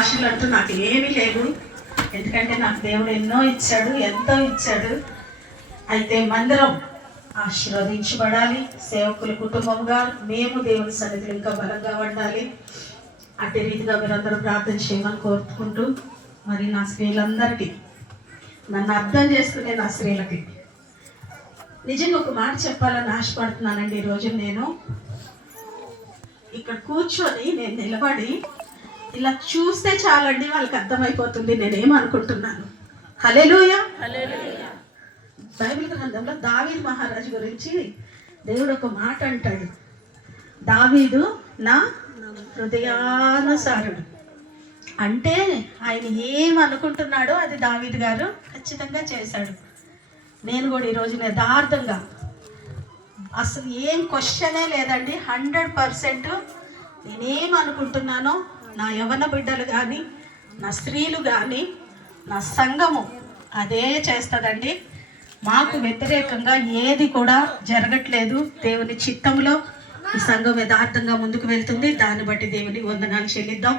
ఆశలు అంటూ నాకు ఏమీ లేదు. ఎందుకంటే నాకు దేవుడు ఎన్నో ఇచ్చాడు, ఎంతో ఇచ్చాడు. అయితే మందిరం ఆశీర్వదించబడాలి. సేవకుల కుటుంబంగా మేము దేవుని సన్నిధిలో ఇంకా బలంగా ఉండాలి. అదే రీతిగా మీరందరూ ప్రార్థన చేయమని కోరుకుంటూ, మరి నా స్త్రీలందరికీ, నన్ను అర్థం చేసుకునే నా స్త్రీలకి నిజంగా ఒక మాట చెప్పాలని ఆశపడుతున్నానండి. ఈరోజు నేను ఇక్కడ కూర్చొని నేను నిలబడి ఇలా చూస్తే చాలండి, వాళ్ళకి అర్థమైపోతుంది నేనేమనుకుంటున్నాను. హల్లెలూయా. బైబిల్ గ్రంథంలో దావీదు మహారాజు గురించి దేవుడు ఒక మాట అంటాడు. దావీదు నా హృదయానుసారుడు. అంటే ఆయన ఏమనుకుంటున్నాడో అది దావీదు గారు ఖచ్చితంగా చేశాడు. నేను కూడా ఈరోజు యథార్థంగా అసలు ఏం క్వశ్చనే లేదండి, 100% నేనేమనుకుంటున్నానో నా యవ్వన బిడ్డలు కానీ, నా స్త్రీలు కానీ, నా సంఘము అదే చేస్తుందండి. మాకు వ్యతిరేకంగా ఏది కూడా జరగట్లేదు. దేవుని చిత్తంలో ఈ సంఘం యథార్థంగా ముందుకు వెళ్తుంది. దాన్ని బట్టి దేవుని వందనాలు చెల్లిద్దాం.